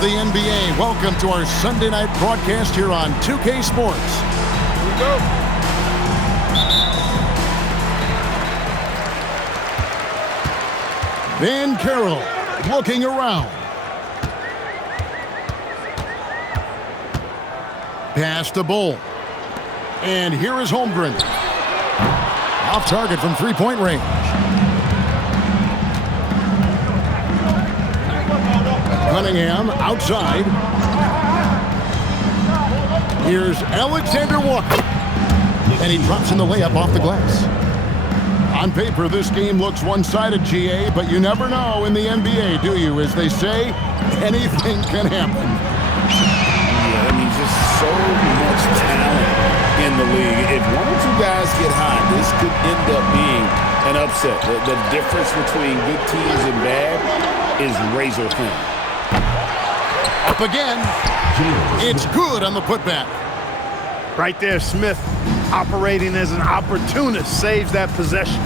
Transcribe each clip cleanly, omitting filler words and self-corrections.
the NBA. Welcome to our Sunday night broadcast here on 2K Sports. Here we go. Banchero looking around. Pass to Bull. And here is Holmgren. Off target from three-point range. Cunningham outside. Here's Alexander Walker. And he drops in the layup off the glass. On paper, this game looks one-sided, GA, but you never know in the NBA, do you? As they say, anything can happen. Yeah, I mean, just so much talent in the league. If one or two guys get hot, this could end up being an upset. The difference between good teams and bad is razor thin. Up again. It's good on the putback. Right there, Smith, operating as an opportunist, saves that possession.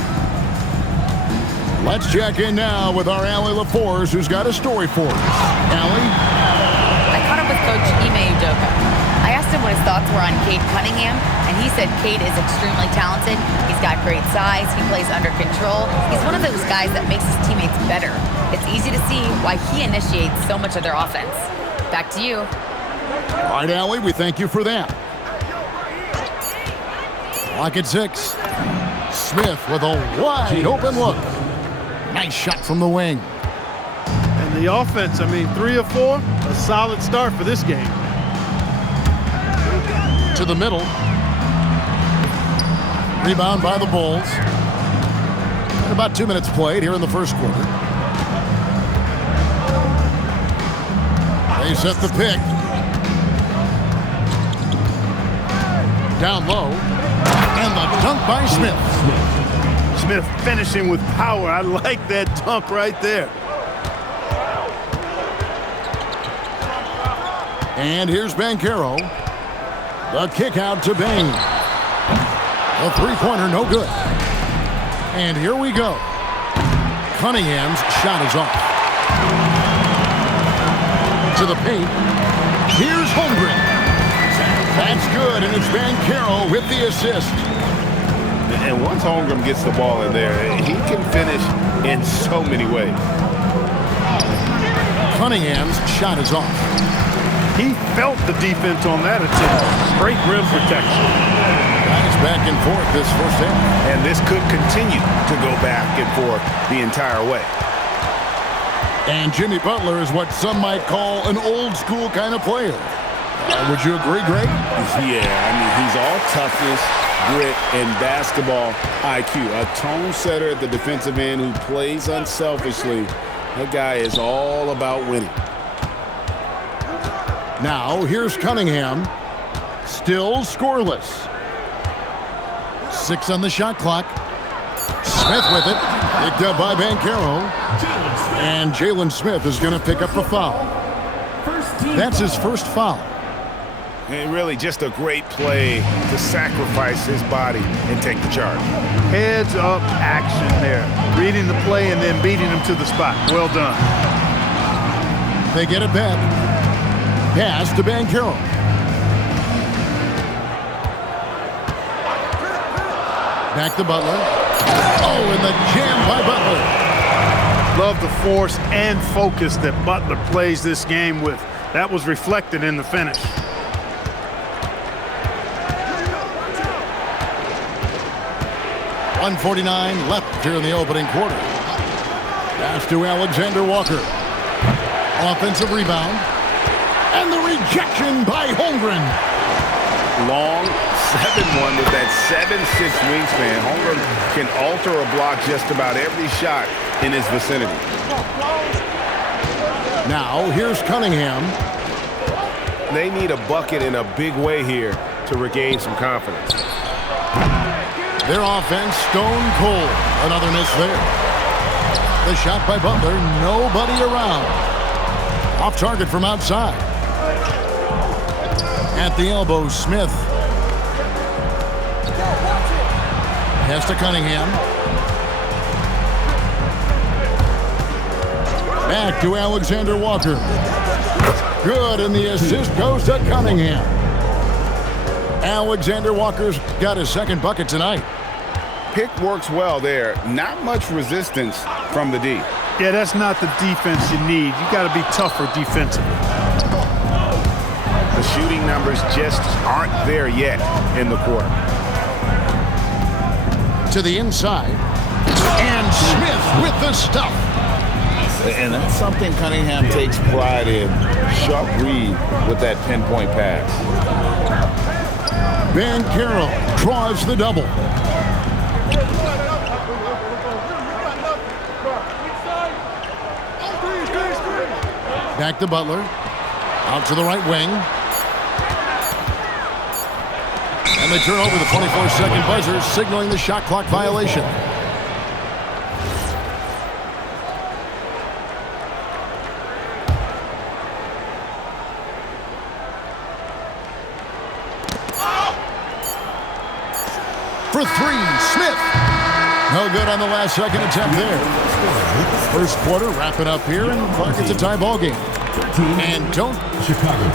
Let's check in now with our Allie LaForce, who's got a story for us. Allie? I caught up with Coach Ime Udoka. I asked him what his thoughts were on Cade Cunningham, and he said Cade is extremely talented. He's got great size. He plays under control. He's one of those guys that makes his teammates better. It's easy to see why he initiates so much of their offense. Back to you. All right, Allie, we thank you for that. Clock at 6. Smith with a wide open look. Nice shot from the wing. And the offense, I mean, 3 or 4, a solid start for this game. To the middle. Rebound by the Bulls. And about 2 minutes played here in the first quarter. They set the pick. Down low. And the dunk by Smith. Smith finishing with power. I like that dunk right there. And here's Banchero. The kick out to Bain. The three-pointer no good. And here we go. Cunningham's shot is off. To the paint. Here's Holmgren. That's good, and it's Banchero with the assist. And once Holmgren gets the ball in there, he can finish in so many ways. Cunningham's shot is off. He felt the defense on that attempt. Great rim protection. Nice back and forth this first half. And this could continue to go back and forth the entire way. And Jimmy Butler is what some might call an old-school kind of player. Would you agree, Greg? Yeah, I mean, he's all toughness, grit, and basketball IQ. A tone setter at the defensive end who plays unselfishly. That guy is all about winning. Now, here's Cunningham. Still scoreless. 6 on the shot clock. Smith with it. Picked up by Banchero. And Jalen Smith is going to pick up the foul. That's his first foul. And really just a great play to sacrifice his body and take the charge. Heads up action there. Reading the play and then beating him to the spot. Well done. They get it back. Pass to Banchero. Back to Butler. Oh, and the jam by Butler. Love the force and focus that Butler plays this game with. That was reflected in the finish. .149 left here in the opening quarter. Pass to Alexander Walker. Offensive rebound. And the rejection by Holmgren. Long 7-1 with that 7'6" wingspan. Holmgren can alter or block just about every shot in his vicinity. Now, here's Cunningham. They need a bucket in a big way here to regain some confidence. Their offense stone cold. Another miss there. The shot by Butler, nobody around. Off target from outside. At the elbow, Smith. Pass to Cunningham. Back to Alexander Walker. Good, and the assist goes to Cunningham. Alexander Walker's got his second bucket tonight. Pick works well there. Not much resistance from the D. Yeah, that's not the defense you need. You got to be tougher defensively. The shooting numbers just aren't there yet in the quarter. To the inside. And Smith with the stuff. And that's something Cunningham takes pride in. Sharp read with that pinpoint pass. Banchero draws the double. Back to Butler. Out to the right wing. And they turn over the 24-second buzzer, signaling the shot clock violation. For three, Smith. No good on the last second attempt there. First quarter wrapping up here, and Clark, it's a tie ball game. And don't. Chicago,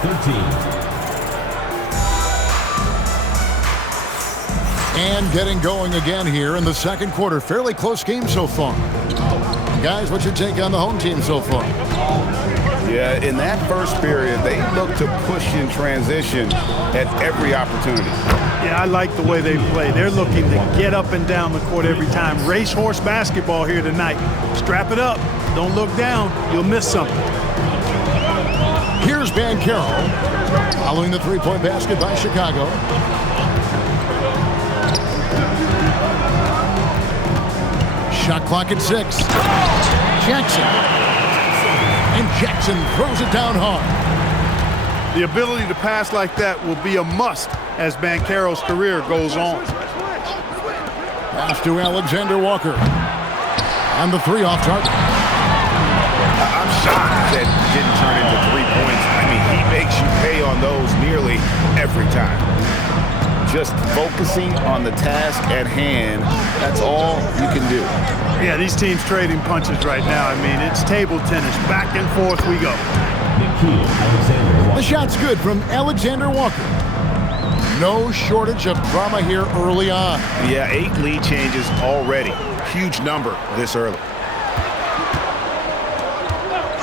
13. And getting going again here in the second quarter. Fairly close game so far. Guys, what's your take on the home team so far? Yeah, in that first period, they look to push in transition at every opportunity. Yeah, I like the way they play. They're looking to get up and down the court every time. Racehorse basketball here tonight. Strap it up. Don't look down. You'll miss something. Here's Banchero. Following the three-point basket by Chicago. Shot clock at 6. Jackson. And Jackson throws it down hard. The ability to pass like that will be a must as Banchero's career goes on. Pass to Alexander Walker. On the three off target. I'm shocked that it didn't turn into 3 points. I mean, he makes you pay on those nearly every time. Just focusing on the task at hand, that's all you can do. Yeah, these teams trading punches right now. I mean, it's table tennis. Back and forth we go. The shot's good from Alexander Walker. No shortage of drama here early on. Yeah, 8 lead changes already. Huge number this early.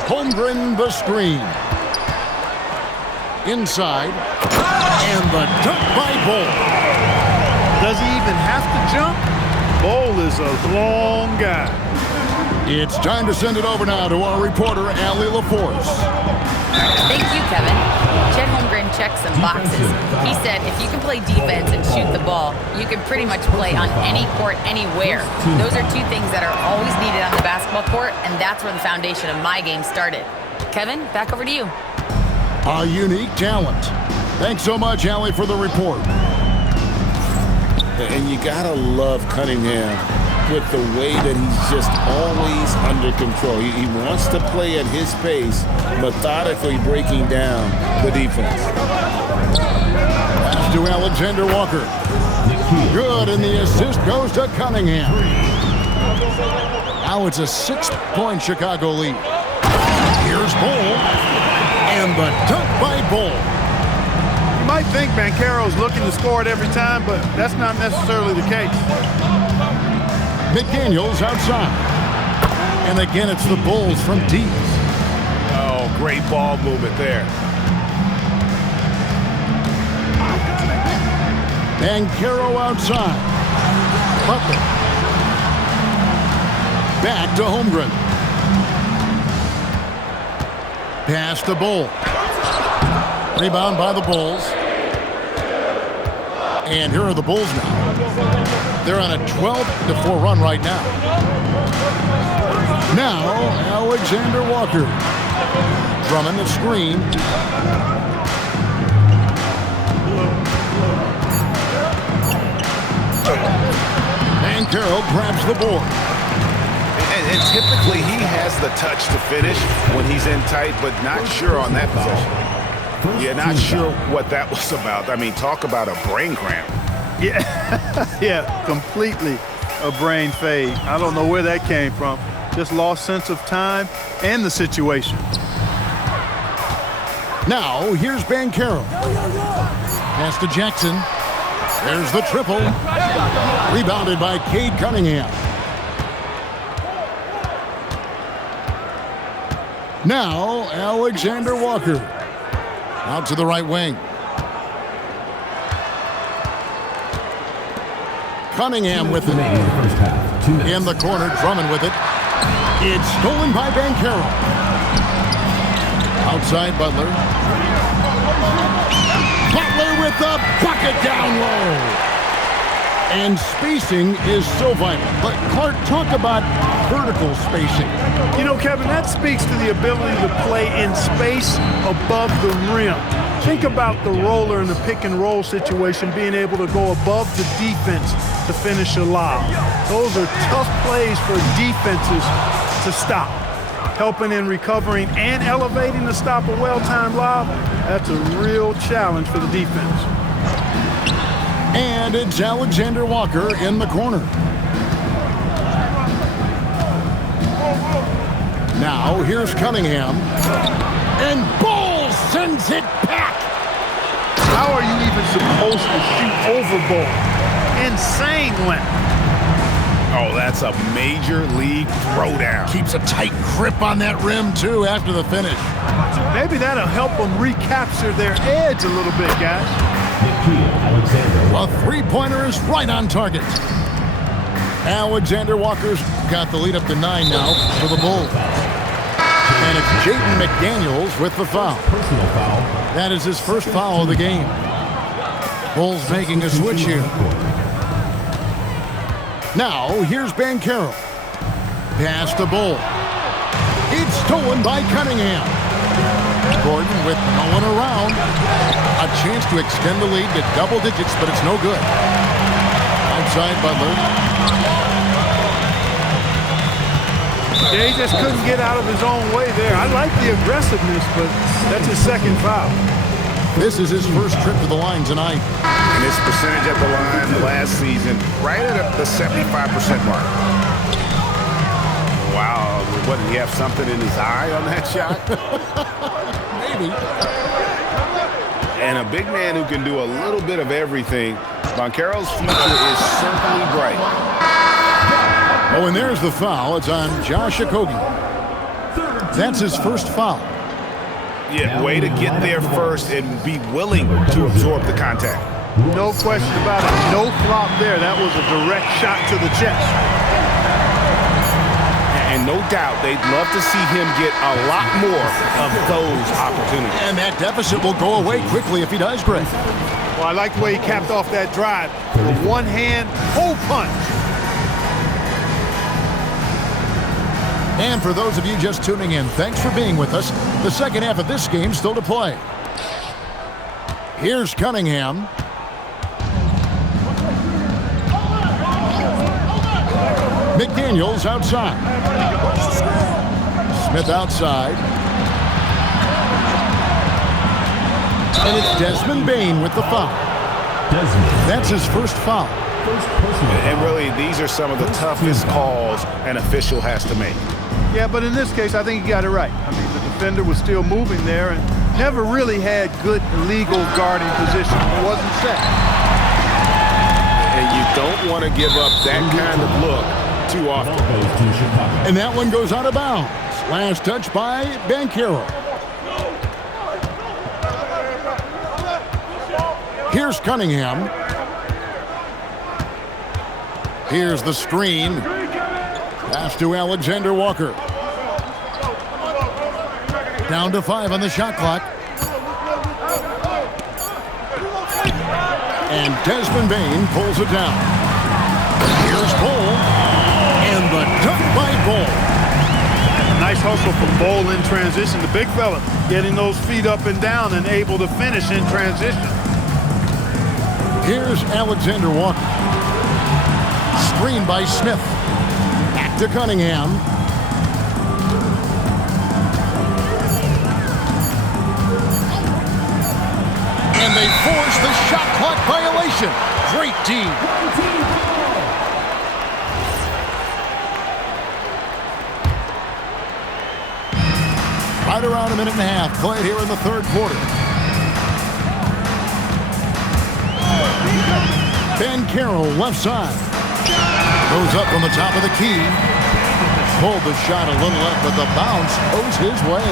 Holmgren the screen. Inside. And the dunk by Bol. Does he even have to jump? Bol is a long guy. It's time to send it over now to our reporter, Allie LaForce. Thank you, Kevin. Chet Holmgren checks some boxes. He said if you can play defense and shoot the ball, you can pretty much play on any court, anywhere. Those are two things that are always needed on the basketball court, and that's where the foundation of my game started. Kevin, back over to you. A unique talent. Thanks so much, Allie, for the report. And you gotta love Cunningham with the way that he's just always under control. He wants to play at his pace, methodically breaking down the defense. Pass to Alexander Walker. Good, and the assist goes to Cunningham. Now it's a 6-point Chicago lead. Here's Bol. And the dunk by Bol. You might think Banchero's looking to score it every time, but that's not necessarily the case. McDaniels outside. And again, it's the Bulls from deep. Oh, great ball movement there. Banchero outside. Butler. Back to Holmgren. Pass to Bol. Rebound by the Bulls. And here are the Bulls now. They're on a 12-4 run right now. Now, Alexander Walker. Drummond the screen. Banchero grabs the board. And typically he has the touch to finish when he's in tight, but not sure on that possession. Yeah, not sure what that was about. I mean, talk about a brain cramp. Yeah, yeah, completely a brain fade. I don't know where that came from. Just lost sense of time and the situation. Now, here's Banchero. Pass to Jackson. There's the triple. Rebounded by Cade Cunningham. Now, Alexander Walker. Out to the right wing. Cunningham with it. In the corner, Drummond with it. It's stolen by Banchero. Outside Butler. Butler with the bucket down low. And spacing is so vital. But Clark, talk about vertical spacing. You know, Kevin, that speaks to the ability to play in space above the rim. Think about the roller in the pick and roll situation, being able to go above the defense to finish a lob. Those are tough plays for defenses to stop. Helping in recovering and elevating to stop a well-timed lob, that's a real challenge for the defense. And it's Alexander Walker in the corner. Now, here's Cunningham. And Ball sends it back. How are you even supposed to shoot over Ball? Insane win. Oh, that's a major league throwdown. Keeps a tight grip on that rim, too, after the finish. Maybe that'll help them recapture their edge a little bit, guys. A three-pointer is right on target. Alexander Walker's got the lead up to 9 now for the Bulls. And it's Jaden McDaniels with the foul. Personal foul. That is his first foul of the game. Bulls making a switch here. Now, here's Banchero. Pass to Bull. It's stolen by Cunningham. Gordon with no one around. A chance to extend the lead to double digits, but it's no good. Outside Butler. Yeah, he just couldn't get out of his own way there. I like the aggressiveness, but that's his second foul. This is his first trip to the line tonight. And his percentage at the line last season, right at the 75% mark. Wow, what, did he have something in his eye on that shot? Maybe. And a big man who can do a little bit of everything. Banchero's future is simply bright. Oh, and there's the foul. It's on Josh Okogie. That's his first foul. Yeah, way to get there first and be willing to absorb the contact. No question about it. No flop there. That was a direct shot to the chest. And no doubt they'd love to see him get a lot more of those opportunities. And that deficit will go away quickly if he does, Greg. Well, I like the way he capped off that drive. The one-hand hole punch. And for those of you just tuning in, thanks for being with us. The second half of this game still to play. Here's Cunningham. McDaniels outside. Smith outside. And it's Desmond Bane with the foul. That's his first foul. And really, these are some of the toughest calls an official has to make. Yeah, but in this case, I think he got it right. I mean, the defender was still moving there and never really had good legal guarding position. It wasn't set. And you don't want to give up that kind of look too often. And that one goes out of bounds. Last touch by Banchero. Here's Cunningham. Here's the screen. Pass to Alexander Walker. Down to 5 on the shot clock. And Desmond Bane pulls it down. Here's Bull. And the dunk by Bull. Nice hustle from Bull in transition. The big fella getting those feet up and down and able to finish in transition. Here's Alexander Walker. Screen by Smith. Back to Cunningham. And they force the shot clock violation. Great team. Right around a minute and a half played here in the third quarter. Ben Carroll, left side. Goes up from the top of the key. Pulled the shot a little left, but the bounce goes his way.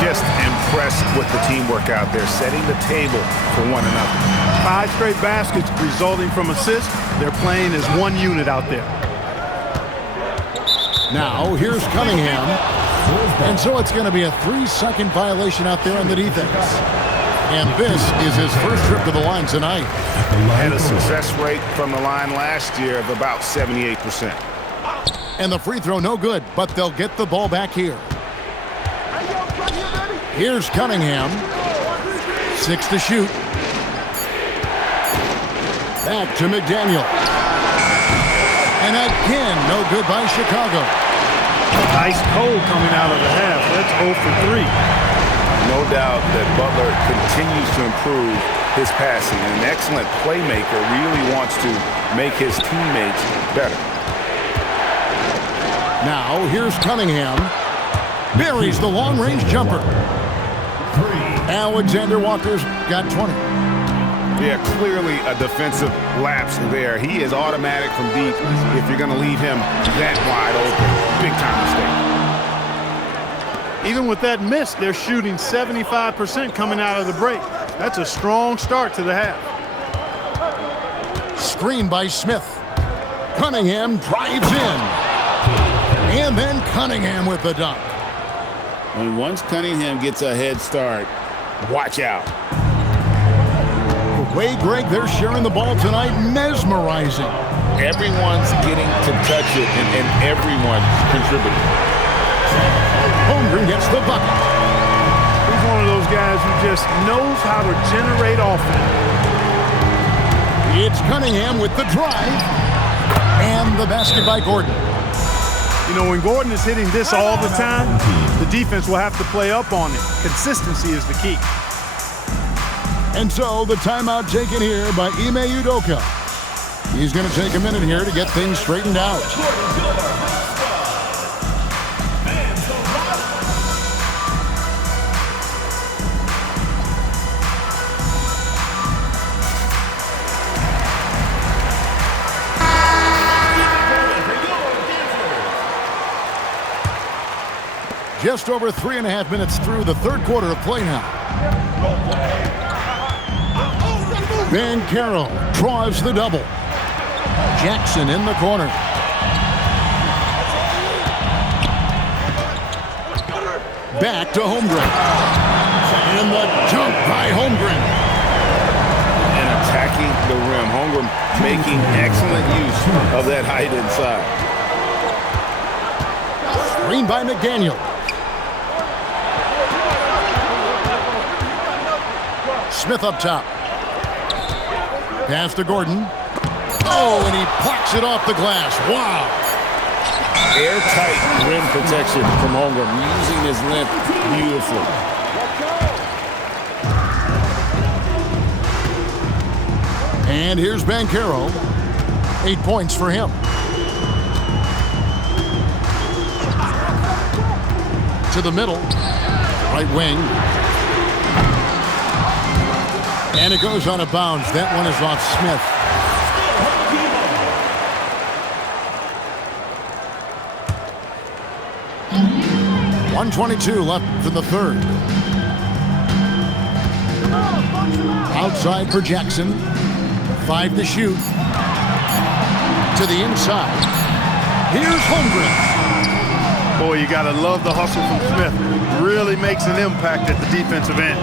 Just impressed with the teamwork out there, setting the table for one another. 5 straight baskets resulting from assists. They're playing as one unit out there. Now, here's Cunningham. And so it's going to be a 3-second violation out there on the defense. And this is his first trip to the line tonight. Had a success rate from the line last year of about 78%. And the free throw no good, but they'll get the ball back here. Here's Cunningham. 6 to shoot. Back to McDaniel. And again, no good by Chicago. Ice cold coming out of the half. That's 0 for 3. No doubt that Butler continues to improve his passing. An excellent playmaker really wants to make his teammates better. Now, here's Cunningham. Buries the long-range jumper. Alexander Walker's got 20. Yeah, clearly a defensive lapse there. He is automatic from deep if you're going to leave him that wide open. Big time mistake. Even with that miss, they're shooting 75% coming out of the break. That's a strong start to the half. Screen by Smith. Cunningham drives in. And then Cunningham with the dunk. When once Cunningham gets a head start, watch out. The way, Greg, they're sharing the ball tonight, mesmerizing. Everyone's getting to touch it, and everyone's contributing. Holmgren gets the bucket. He's one of those guys who just knows how to generate offense. It's Cunningham with the drive. And the basket by Gordon. You know, when Gordon is hitting this all the time, the defense will have to play up on it. Consistency is the key. And so the timeout taken here by Ime Udoka. He's going to take a minute here to get things straightened out. Just over 3.5 minutes through the third quarter of play now. Ben Carroll drives the double. Jackson in the corner. Back to Holmgren. And the dunk by Holmgren. And attacking the rim. Holmgren making excellent use of that height inside. Screen by McDaniel. Smith up top. Pass to Gordon. Oh, and he plucks it off the glass. Wow. Airtight rim protection from Holmgren, using his length beautifully. And here's Ben Carroll. 8 points for him. To the middle. Right wing. And it goes on a bounce. That one is off Smith. .122 left in the third. Outside for Jackson. 5 to shoot. To the inside. Here's Holmgren. Boy, you got to love the hustle from Smith. Really makes an impact at the defensive end.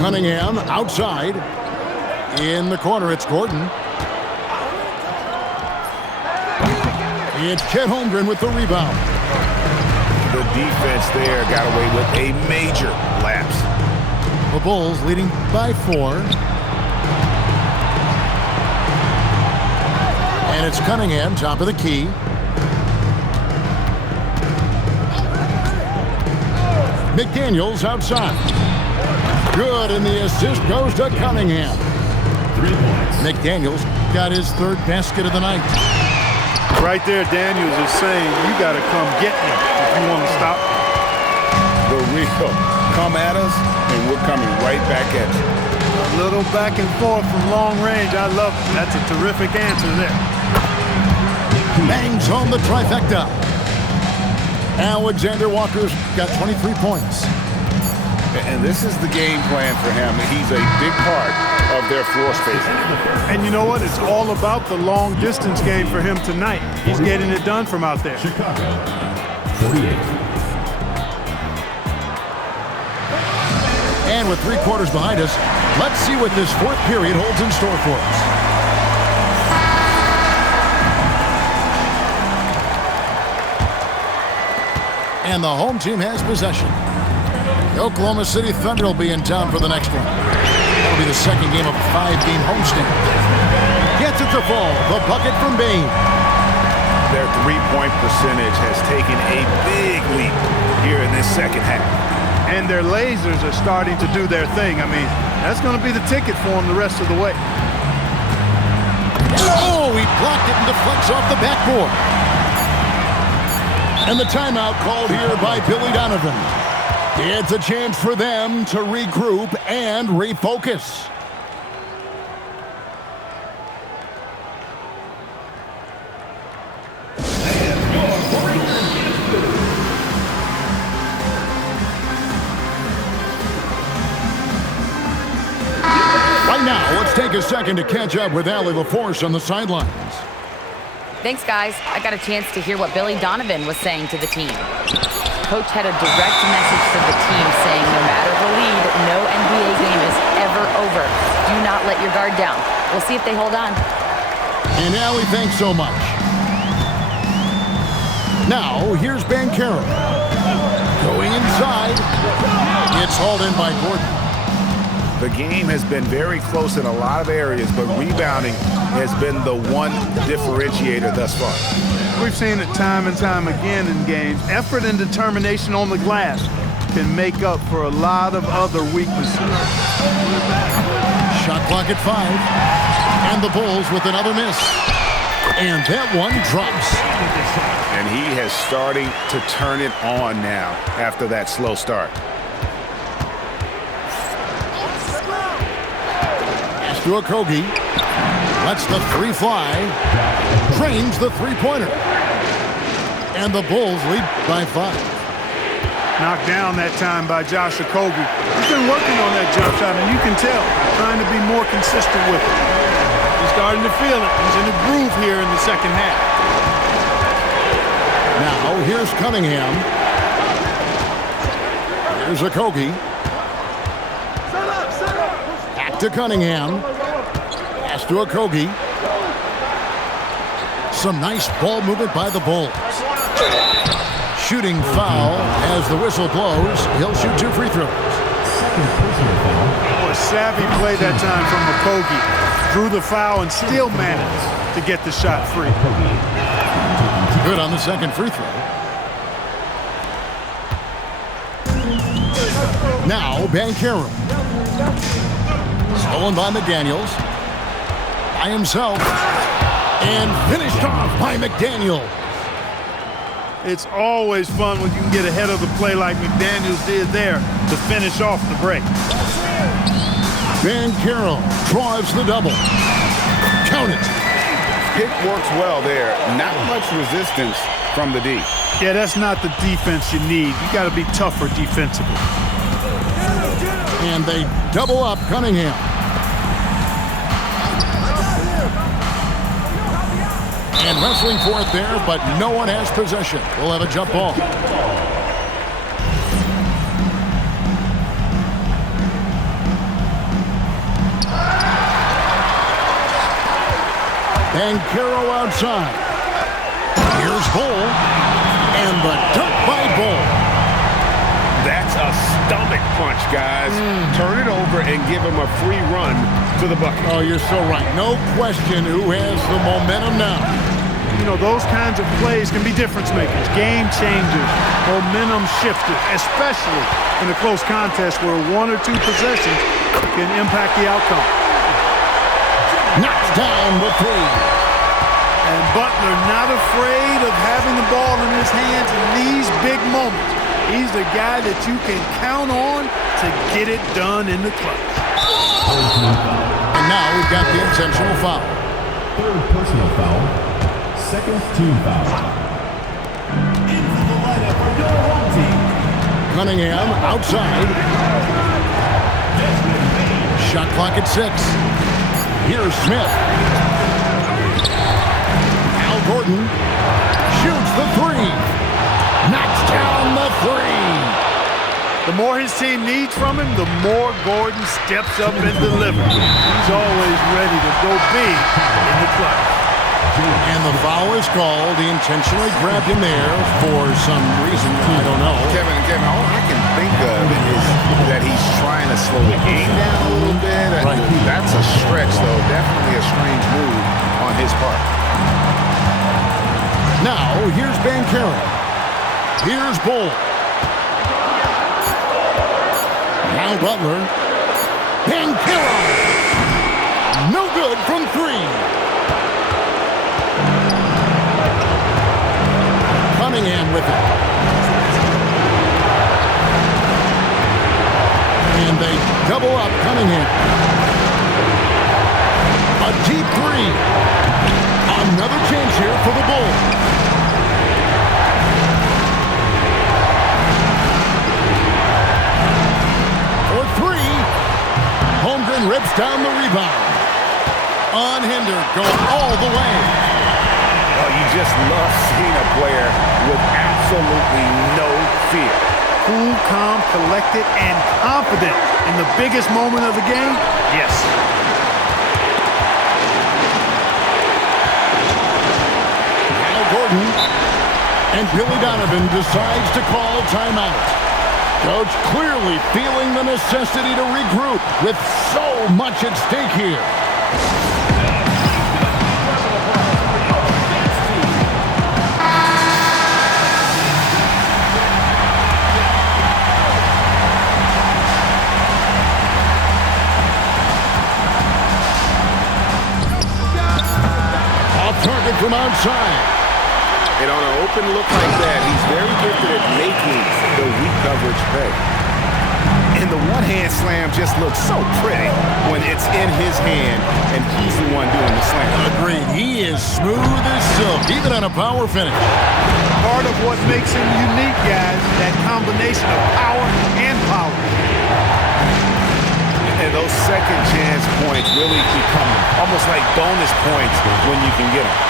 Cunningham outside. In the corner, it's Gordon. It's Chet Holmgren with the rebound. The defense there got away with a major lapse. The Bulls leading by 4. And it's Cunningham, top of the key. McDaniels outside. Good, and the assist goes to Cunningham. 3 points. McDaniels got his third basket of the night. Right there, Daniels is saying, you got to come get me if you want to stop me. The real come at us, and we're coming right back at you. A little back and forth from long range. I love it. That's a terrific answer there. Bangs home the trifecta. Alexander Walker's got 23 points. And this is the game plan for him. He's a big part of their floor spacing. And you know what? It's all about the long distance game for him tonight. He's getting it done from out there. Chicago, 48. And with 3 quarters behind us, let's see what this fourth period holds in store for us. And the home team has possession. The Oklahoma City Thunder will be in town for the next one. That'll be the second game of a 5-game homestand. Gets it to fall. The bucket from Bane. Their three-point percentage has taken a big leap here in this second half. And their lasers are starting to do their thing. I mean, that's going to be the ticket for them the rest of the way. Oh, he blocked it and deflects off the backboard. And the timeout called here by Billy Donovan. It's a chance for them to regroup and refocus. Right now, let's take a second to catch up with Allie LaForce on the sidelines. Thanks, guys. I got a chance to hear what Billy Donovan was saying to the team. Coach had a direct message to the team saying no matter the lead, no NBA game is ever over. Do not let your guard down. We'll see if they hold on. And Allie, thanks so much. Now, here's Banchero. Going inside. It's hauled in by Gordon. The game has been very close in a lot of areas, but rebounding has been the one differentiator thus far. We've seen it time and time again in games. Effort and determination on the glass can make up for a lot of other weaknesses. Shot clock at 5. And the Bulls with another miss. And that one drops. And he has starting to turn it on now after that slow start. To Okogie. Lets the 3 fly. Drains the 3-pointer. And the Bulls lead by 5. Knocked down that time by Josh Okogie. He's been working on that jump shot, and you can tell, trying to be more consistent with it. He's starting to feel it. He's in a groove here in the second half. Now, here's Cunningham. Here's Okogie. Back to Cunningham. Pass to Okogie. Some nice ball movement by the Bulls. Shooting foul as the whistle blows. He'll shoot 2 free throws. Boy, savvy play that time from Okogie. Drew the foul and still managed to get the shot free. Good on the second free throw. Now, Banchero. Stolen by McDaniels. By himself. And finished off by McDaniels. It's always fun when you can get ahead of the play like McDaniels did there to finish off the break. Banchero draws the double. Count it. It works well there. Not much resistance from the D. Yeah, that's not the defense you need. You got to be tougher defensively. And they double up Cunningham. And wrestling for it there, but no one has possession. We'll have a jump ball. Banchero outside. Here's Bull. And the dunk by Bull. That's a stomach punch, guys. Turn it over and give him a free run to the bucket. Oh, you're so right. No question who has the momentum now. You know, those kinds of plays can be difference makers, game changers, momentum shifters, especially in a close contest where 1 or 2 possessions can impact the outcome. Knocks down the 3. And Butler not afraid of having the ball in his hands in these big moments. He's the guy that you can count on to get it done in the clutch. And now we've got the intentional foul. Third personal foul. Second team foul. Into the lineup for your home team. Cunningham outside. Shot clock at 6. Here's Smith. Al Gordon shoots the 3. Knocks down the 3. The more his team needs from him, the more Gordon steps up and delivers. He's always ready to go big in the clutch. And the foul is called. He intentionally grabbed him there for some reason. I don't know. Kevin, all I can think of is that he's trying to slow the game down a little bit. Right. That's a stretch, though. Definitely a strange move on his part. Now, here's Banchero. Here's Bull. Now Butler. Banchero. No good from 3. Cunningham with it. And they double up Cunningham. A deep 3. Another chance here for the Bulls. Holmgren rips down the rebound. Unhindered, going all the way. Well, you just love seeing a player with absolutely no fear. Cool, calm, collected, and confident in the biggest moment of the game? Yes. Al Gordon and Billy Donovan decides to call timeout. Coach clearly feeling the necessity to regroup with so much at stake here. Off target from outside. And on an open look like that, he's very gifted at making the weak coverage pay. And the one-hand slam just looks so pretty when it's in his hand and he's the one doing the slam. Agreed. He is smooth as silk, even on a power finish. Part of what makes him unique, guys, that combination of power and power. And those second chance points really become almost like bonus points when you can get them.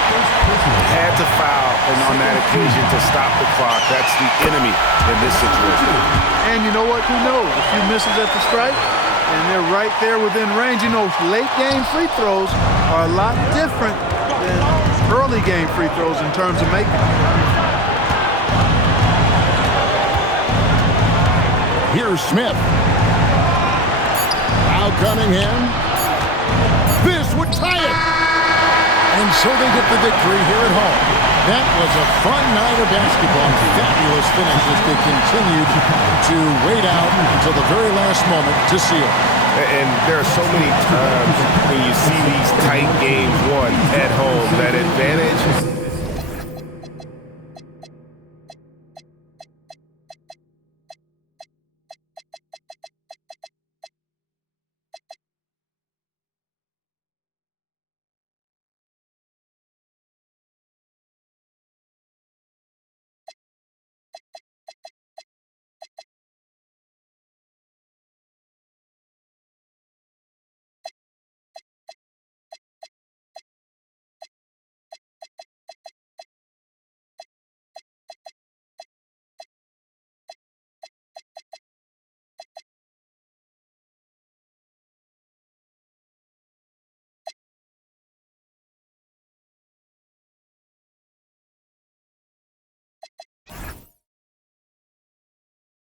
Had to foul on that occasion to stop the clock. That's the enemy in this situation. And you know what? Who knows? A few misses at the stripe, and they're right there within range. You know, late game free throws are a lot different than early game free throws in terms of making them. Here's Smith. Now Cunningham. This would tie it. And so they get the victory here at home. That was a fun night of basketball. Fabulous finish as they continued to wait out until the very last moment to seal it. And there are so many times when you see these tight games won at home, that advantage